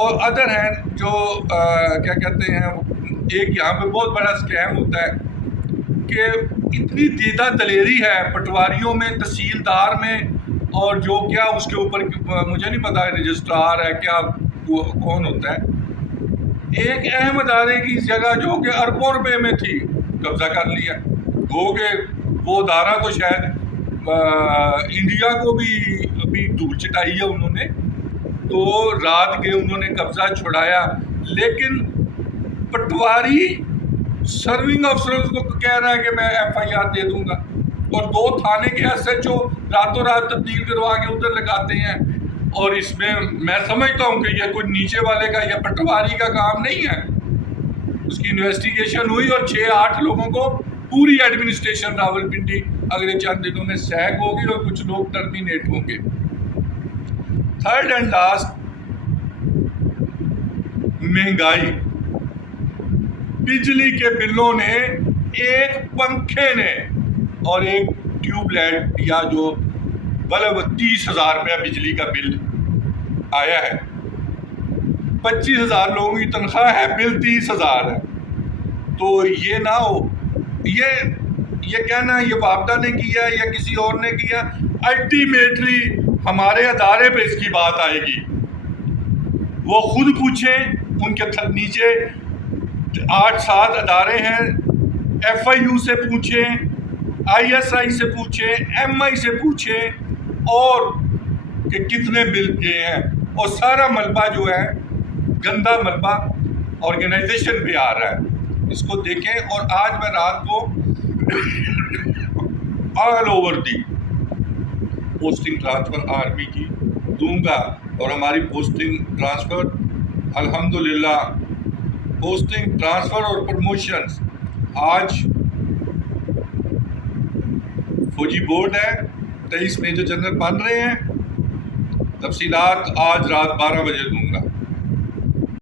اور other hand جو کیا کہتے ہیں، ایک یہاں پہ بہت بڑا اسکیم ہوتا ہے کہ اتنی دیدہ دلیری ہے پٹواریوں میں، تحصیلدار میں، اور جو کیا اس کے اوپر مجھے نہیں پتا رجسٹرار ہے کیا کون ہوتا ہے، ایک اہم ادارے کی جگہ جو کہ اربوں روپے میں تھی قبضہ کر لیا. گو کہ وہ ادارہ تو شاید انڈیا کو بھی ابھی دھول چٹائی ہے انہوں نے، تو رات کے انہوں نے قبضہ چھڑایا. لیکن پٹواری سرونگ افسروں کو کہہ رہا ہے کہ میں ایف آئی آر دے دوں گا، اور 2 تھانے کے ایس ایچ او راتوں رات تبدیل کروا کے ادھر لگاتے ہیں. اور اس میں سمجھتا ہوں کہ یہ کوئی نیچے والے کا یا پٹواری کا کام نہیں ہے. اس کی انویسٹیگیشن ہوئی اور 6-8 لوگوں کو پوری ایڈمنسٹریشن راولپنڈی اگلے چند دنوں میں سیک ہوگی اور کچھ لوگ ٹرمینیٹ ہوں گے. تھرڈ اینڈ لاسٹ، مہنگائی. بجلی کے بلوں نے، ایک پنکھے نے اور ایک ٹیوب لائٹ یا جو بلب 30,000 روپیہ بجلی کا بل آیا ہے. 25,000 لوگوں کی تنخواہ ہے، بل 30,000 ہے. تو یہ نہ ہو، یہ کہنا یہ وابڈا نے کیا یا کسی اور نے کیا، الٹیمیٹلی ہمارے ادارے پہ اس کی بات آئے گی. وہ خود پوچھیں، ان کے نیچے 8-7 ادارے ہیں، ایف آئی یو سے پوچھیں، آئی ایس آئی سے پوچھیں، ایم آئی سے پوچھیں، اور کہ کتنے بل گئے ہیں. اور سارا ملبہ جو ہے، گندا ملبہ آرگنائزیشن پہ آ رہا ہے. اس کو دیکھیں. اور آج میں رات کو all over the posting transfer army کی دوں گا، اور ہماری پوسٹنگ ٹرانسفر الحمدللہ پوسٹنگ ٹرانسفر اور پروموشنز آج فوجی بورڈ ہے، 23 میجر جنرل بن رہے ہیں. تفصیلات آج رات 12 بجے دوں گا.